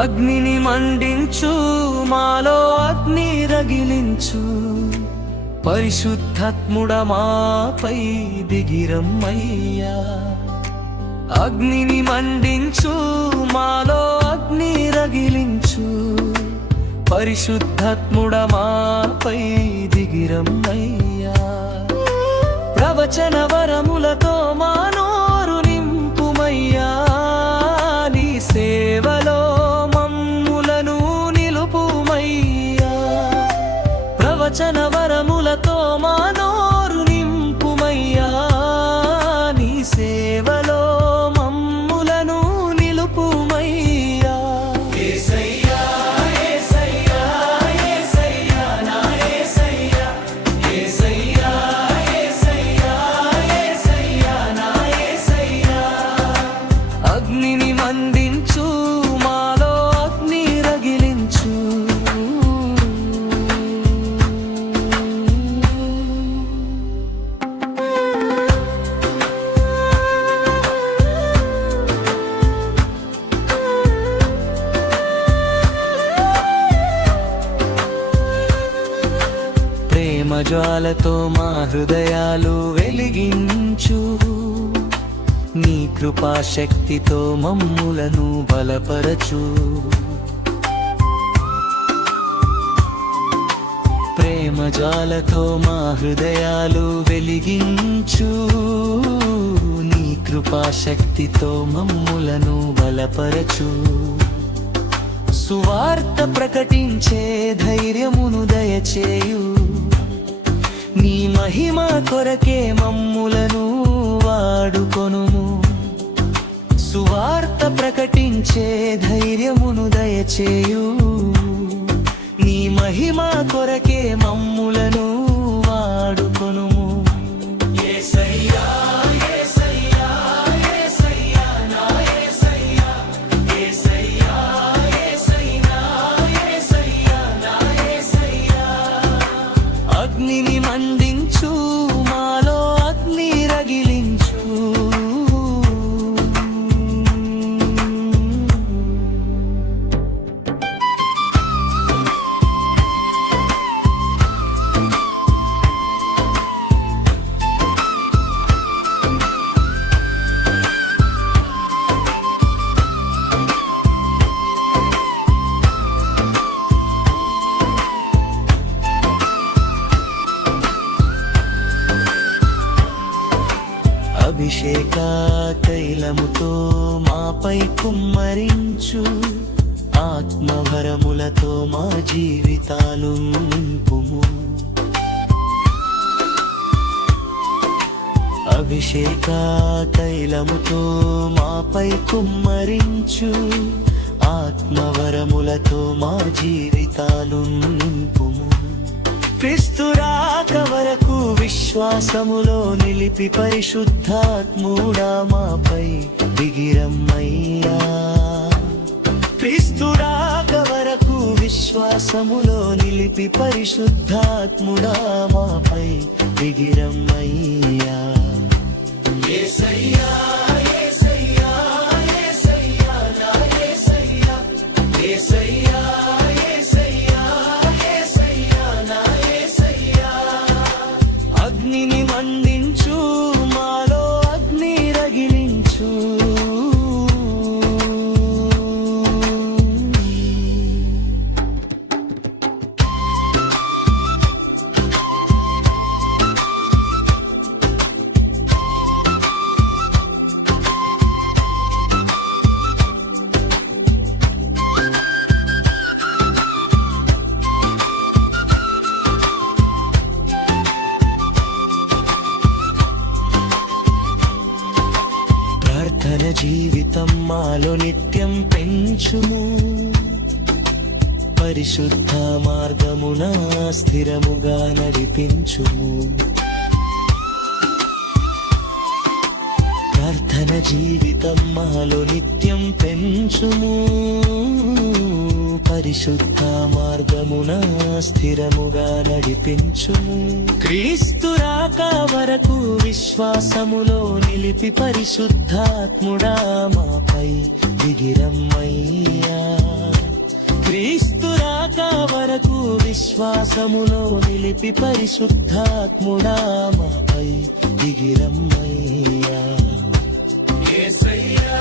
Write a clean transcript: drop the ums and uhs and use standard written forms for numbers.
అగ్నిని మండించు, మాలో అగ్ని రగిలించు, పరిశుద్ధాత్ముడా మాపై దిగిరమ్మయ్యా. అగ్నిని మండించు, మాలో అగ్ని రగిలించు, పరిశుద్ధాత్ముడా మాపై దిగిరమ్మయ్యా. ప్రవచన వరములతో మా నోరు నింపుమయ్యా, నీ సేవలో మమ్ములను నిలుపుమయ్యా. ప్రవచన వరములతో మా నోరు నింపుమయ్యా, నీ సేవలో మమ్ములను నిలుపుమయ్యా. యేసయ్యా యేసయ్యా యేసయ్యా నా యేసయ్యా, యేసయ్యా యేసయ్యా యేసయ్యా నా యేసయ్యా. అగ్నిని మండించు, మాలో అగ్ని రగిలించు, ప్రేమ జ్వాలతో మా హృదయాలు వెలిగించు, నీ కృపాశక్తితో మమ్ములను బలపరచు. ప్రేమ జ్వాలతో మా హృదయాలు వెలిగించు, నీ కృపాశక్తితో మమ్ములను బలపరచు. సువార్త ప్రకటించే ధైర్యమును దయచేయు, నీ మహిమ కొరకే మమ్ములను వాడుకొనుము. సువార్త ప్రకటించే ధైర్యమును దయచేయు, నీ మహిమ కొరకే మమ్ములను వాడుకొనుము. యేసయ్యా యేసయ్యా యేసయ్యా నా యేసయ్యా, యేసయ్యా యేసయ్యా యేసయ్యా నా యేసయ్యా. అగ్నిని మండించు, మాలో అగ్ని రగిలించు, అభిషేక తైలముతో మాపై కుమ్మరించు, ఆత్మవరములతో మా జీవితాలు నింపుము. అభిషేక తైలముతో మాపై కుమ్మరించు, ఆత్మవరములతో మా జీవితాలు నింపుము. క్రీస్తు రాక వరకు విశ్వాసములో నిలిపి పరిశుద్ధాత్ముడా మాపై దిగిరమ్మయ్యా. క్రీస్తు రాక వరకు విశ్వాసములో నిలిపి పరిశుద్ధాత్ముడా మాపై దిగిరమ్మయ్యా. యేసయ్యా యేసయ్యా యేసయ్యా నా యేసయ్యా, యేసయ్యా యేసయ్యా యేసయ్యా నా యేసయ్యా. అగ్నిని మండించు, మాలో అగ్ని రగిలించు, ప్రార్థన జీవితం మాలో నిత్యం పెంచుము, పరిశుద్ధ మార్గమున స్థిరముగా నడిపించుము. ప్రార్థన జీవితం మాలో నిత్యం పెంచుము, పరిశుద్ధ మార్గమున స్థిరముగా నడిపించుము. క్రీస్తు రాక వరకు విశ్వాసములో నిలిపి పరిశుద్ధాత్ముడా మాపై దిగిరమ్మయ్యా. క్రీస్తు రాక వరకు విశ్వాసములో నిలిపి పరిశుద్ధాత్ముడా మాపై దిగిరమ్మయ్యా. యేసయ్యా